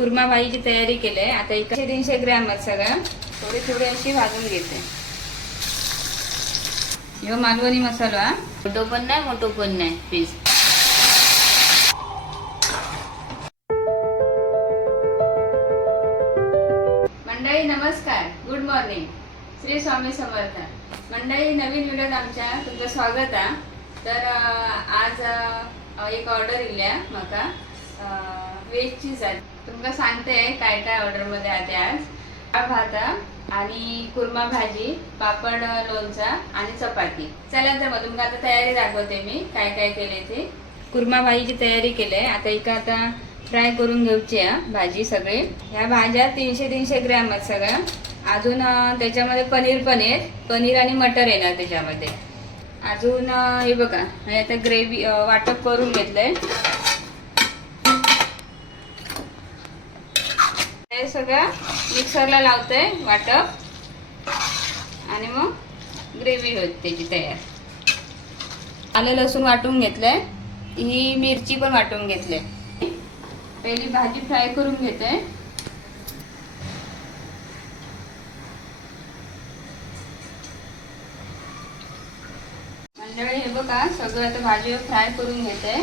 कुर्मा भाजीची तयारी केली आहे. आता एकशे तीनशे ग्रॅम आहेत सगळं. थोडी थोडी अशी भाजून घेते. ह्यो मालवणी मसाला. मोठो पण नाही मोठो पण नाही पीस मंडळी नमस्कार. Good morning Shri Swami Samarth. मंडळी नवीन व्हिडिओत आमच्या तुमचं स्वागत आहे. तर आज एक ऑर्डर इल्या म्हाका वेजची जाय तुमका सांगते काय काय ऑर्डरमध्ये आते आज. भाता भात आणि कुर्मा भाजी पापड लोणचा आणि चपाती. चला तर मग तुमका आता तयारी दाखवते मी काय काय केले ते. कुर्मा भाजीची तयारी केली आहे. आता इका आता फ्राय करून घेऊची आहे भाजी सगळी. ह्या भाज्या तीनशे तीनशे ग्रॅम आहेत सगळ्या अजून त्याच्यामध्ये पनीर पण आहेत. पनीर आणि मटर येणार त्याच्यामध्ये. अजून हे बघा हे आता ग्रेव्ही वाटप करून घेतलंय. आहे सगळं मिक्सरला लावतंय वाटप. आणि मग ग्रेव्ही होत त्याची तयार. आलं लसूण वाटून घेतलंय. ही मिरची पण वाटून घेतली. पहिली भाजी फ्राय करून घेते मंडळी हे बघा सगळं आता भाजी फ्राय करून घेते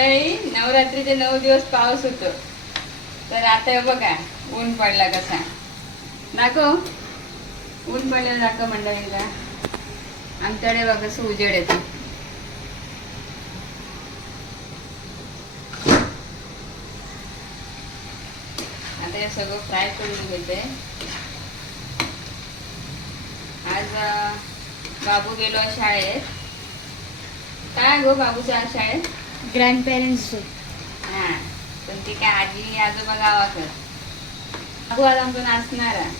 मंडळी नवरात्रीचे नऊ दिवस पाऊस होतो. तर आता बघा ऊन पडला कसा. दाखव. ऊन पडलं दाखव मंडळीला. आमच्याकडे बघा कसं उजेड येतो. आता हे सगळं फ्राय करून घेते. आज बाबू गेलो शाळेत. काय गो बाबूच्या शाळेत? ग्रँड पेरेंट्स हा पण ती काय आजी आजोबा गावाकडं. बाबू आज आमचं नाचणार आहे.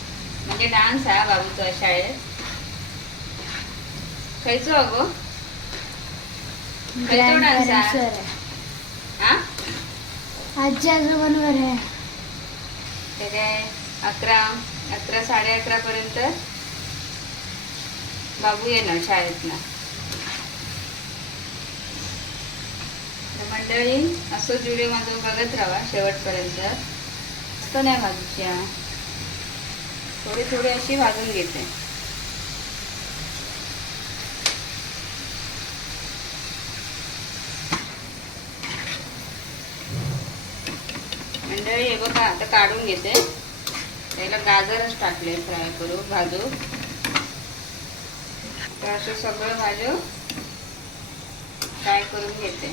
म्हणजे डान्स आहे बाबूचा शाळेत. खायचो अगो. खायचो डान्स आहे. हा? आजी आजोबांवर आहे. ते काय अकरा अकरा साडे अकरा पर्यंत बाबू येणार शाळेतनं. मंडळी असं व्हिडिओ माझं बघत राहा शेवटपर्यंत. असतो नाही भाजूच्या थोडी थोडी अशी भाजून घेते. मंडळी हे बघा आता काढून घेते. त्याला गाजरच टाकले फ्राय करू भाजू. तर असं सगळं भाजू. फ्राय करून घेते.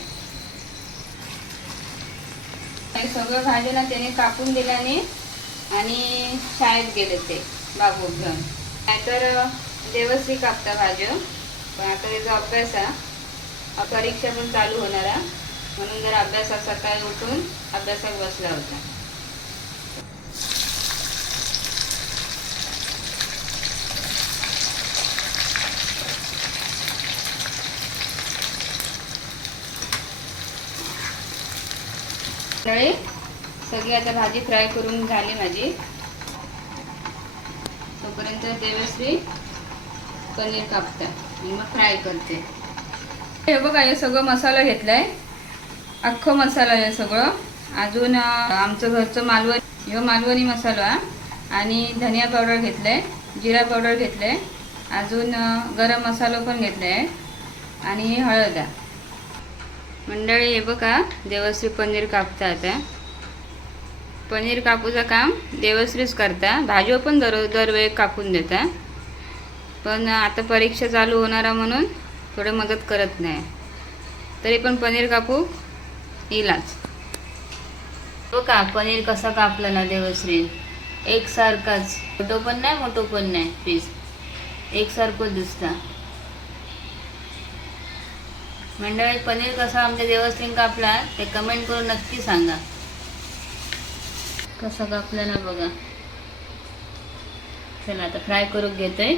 आणि सगळं भाज्या ना त्याने कापून दिल्याने आणि शाळेत गेले ते बाबू घेऊन. नाहीतर देवस्वी कापता भाज्या. पण आता त्याचा अभ्यास आहे. परीक्षा पण चालू होणार आहे. म्हणून जर अभ्यासात सकाळी उठून अभ्यासात बसला होता. तळे सगळी आता भाजी फ्राय करून झाली माझी. तोपर्यंत देवश्री पनीर कापता आणि मग फ्राय करते. हे बघा हे सगळं मसाला घेतलाय. अख्खं मसाला आहे सगळं. अजून आमचं घरचं मालवणी ह्यो मालवणी मसाला आणि धनिया पावडर घेतलाय जिरा पावडर घेतलाय. अजून गरम मसाला पण घेतलाय. आणि हळद. आहे मंडळी हे बघा देवश्री पनीर कापता आता पनीर कापूचं काम देवश्रीच करता. भाज्यो पण दर दरवेळी कापून देता पण आता परीक्षा चालू होणारा म्हणून थोडे मदत करत नाही. तरी पण पनीर कापू येईलच. हो का पनीर कसा कापला ना देवश्री एकसारखाच. मोठो पण नाही मोठो पण नाही पीस. एकसारखं दिसता. मंडळी पनीर कसा आमच्या देवस्थिंग कापला ते कमेंट करून नक्की सांगा. कसा कापला ना बघा. चला आता फ्राय करून घेतोय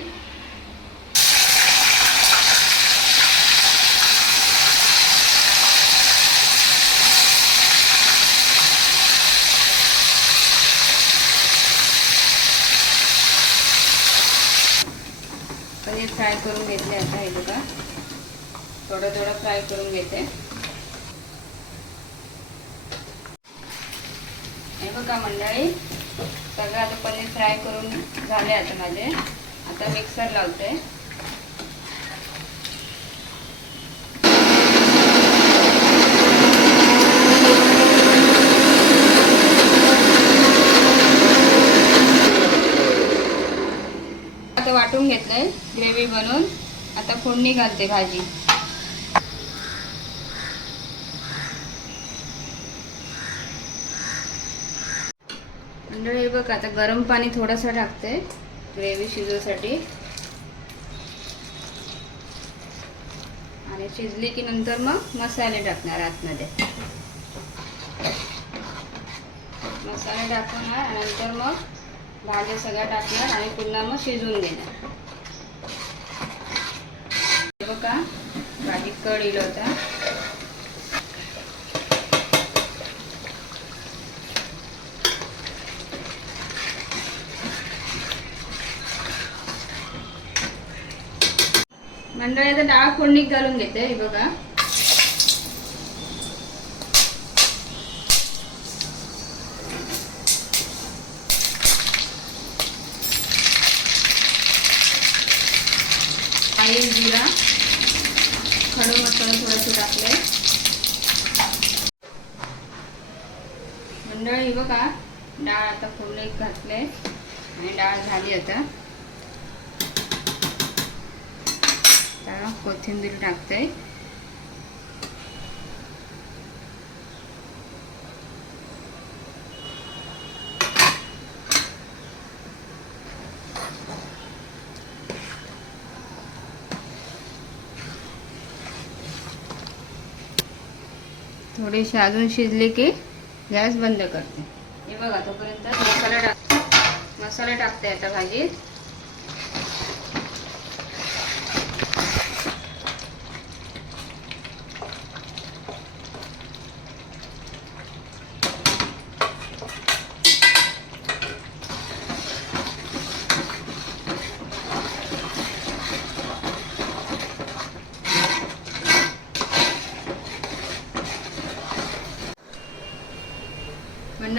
पनीर फ्राय करून घेतले आता हे बघा. थोडं थोडं फ्राय करून घेते. हे बघा मंडळी सगळं आता पनीर फ्राय करून झाले आता माझे. आता मिक्सर लावते. आता वाटून घेतलंय ग्रेव्ही बनवून आता फोडणी घालते भाजी. मंडळी हे बघ आता गरम पाणी थोडंसं टाकते ग्रेव्ही शिजवसाठी आणि शिजली की नंतर मग मसाले टाकणार आतमध्ये. मसाले टाकणार नंतर मग भाज्या सगळ्या टाकणार आणि पुन्हा मग शिजवून घेणार हे बघा भाजी कड इलं होता. मंडळी आता डाळ फोडणी घालून घेते हे बघा. ऑइल जिरा खडू मसाला थोडंसं टाकलंय. मंडळी बघा डाळ आता फोडणी घातले आणि डाळ झाली आता. आता कोथिंबीर टाकते. थोडीशी अजून शिजले की गॅस बंद करते. हे बघा तोपर्यंत मसाला टाक मसाला टाकते आता भाजीत.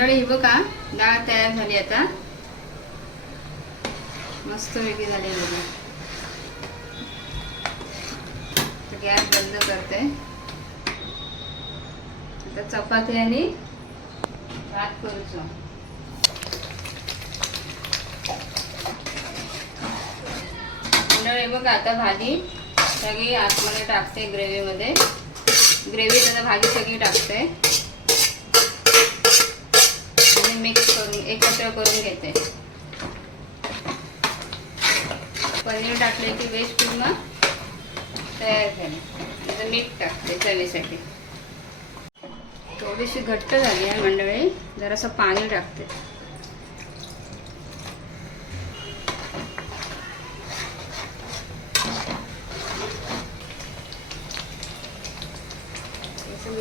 मंडळी ही बघा डाळ तयार झाली आता. मस्त वेगळी झाली बघा. गॅस बंद करते. आता चपाती आणि भात करूचो. मंडळी बघा आता भाजी सगळी आतमध्ये टाकते ग्रेव्हीमध्ये. ग्रेव्हीत आता भाजी सगळी टाकते आणि मिक्स करून एकत्र करून घेते. पनीर टाकले की वेज पूर्ण तयार झाली. आता मीठ टाकते चवीसाठी. थोडीशी घट्ट झाली आहे मंडळी. जरासं पाणी टाकते.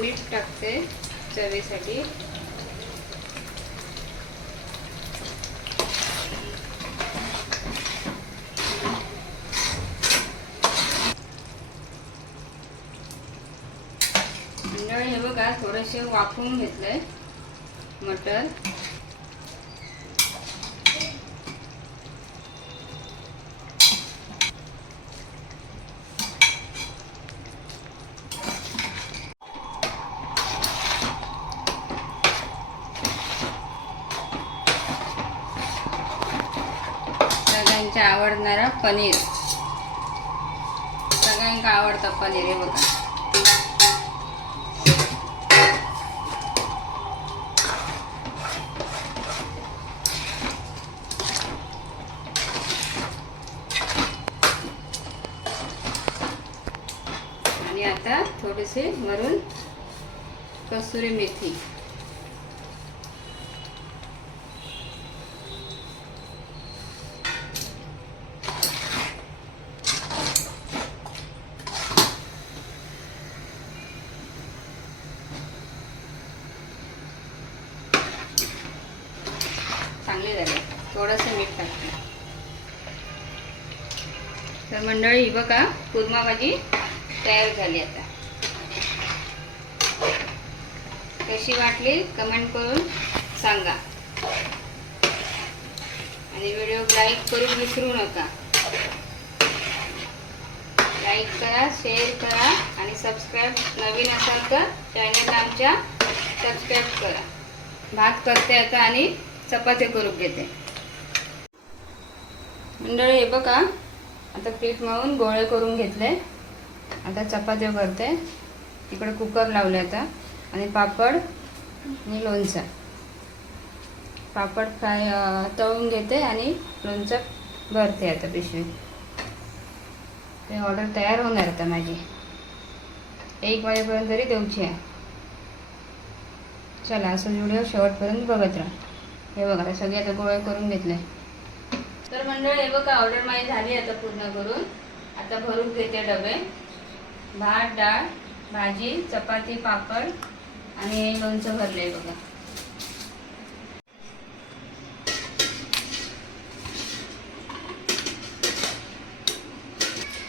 मीठ टाकते चवीसाठी मंडळी हे बघा थोडेसे वाफवून घेतलंय मटर. सगळ्यांच्या आवडणारा पनीर. सगळ्यांका आवडतं पनीर हे बघा आणि आता थोडेसे वरून कसुरी मेथी. चांगले झाले. थोडंसं मीठ टाकते. तर मंडळी ही बघा कुर्मा भाजी तयार झाली आता. कशी वाटली कमेंट करून सांगा. आणि व्हिडिओ लाईक करून विसरू नका. लाईक करा शेअर करा आणि सबस्क्राईब नवीन असाल तर चॅनल आमच्या सबस्क्राईब करा. भात करते आता आणि चपाती करून घेते. मंडळी हे बघा आता पीठ मळून गोळे करून घेतले. आता चपात्या करते. इकडे कुकर लावले आता. आणि पापड आणि लोणचं. पापड फ्राय तळून घेते आणि लोणचं भरते आता पिशवी ते ऑर्डर तयार होणार आता माझी. एक वाजेपर्यंत तरी देऊची आहे. चला असं व्हिडिओ शेवटपर्यंत बघत राहा. हे बघा सगळे आता गोळे करून घेतले. तर मंडळ हे बघा ऑर्डर माझी झाली आता पूर्ण करून. आता भरून घेते डबे. भात डाळ भाजी चपाती पापड आणि लोणचं भरले बघा.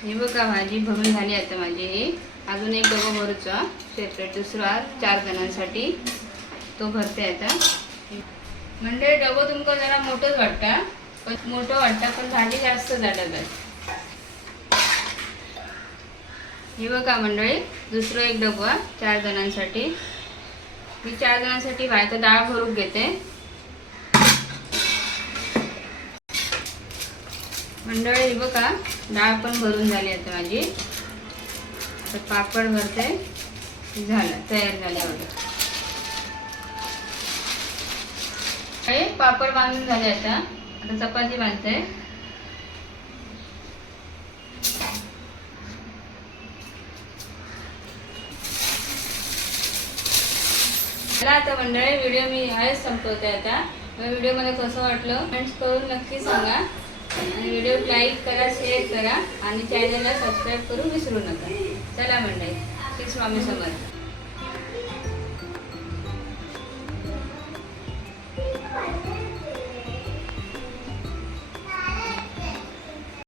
हे बघा भाजी भरून झाली आता माझी. अजून एक डबा भरूचा सेपरेट दुसरा चार जणांसाठी. तो भरते आता. म्हणजे डबो तुमका जरा मोठंच वाटता. पण मोठं वाटतं पण भाजी जास्त झालं हे बघा मंडळी दुसरं एक डबा चार जणांसाठी. मी चार जणांसाठी बाहेर डाळ भरून घेते. मंडळी बघा डाळ पण भरून झाली आता माझी. आता पापड भरते. झालं तयार झाल्यावर. पापड बांधून झाले आता. आता चपाती बांधते. चला आता मंडळी व्हिडिओ मी आहेच संपवते आता. व्हिडिओ मला कसं वाटलं कमेंट्स करून नक्की सांगा. आणि व्हिडिओ लाईक करा शेअर करा. आणि चॅनलला सबस्क्राईब करून विसरू नका. चला मंडळी श्री स्वामी समर्थ.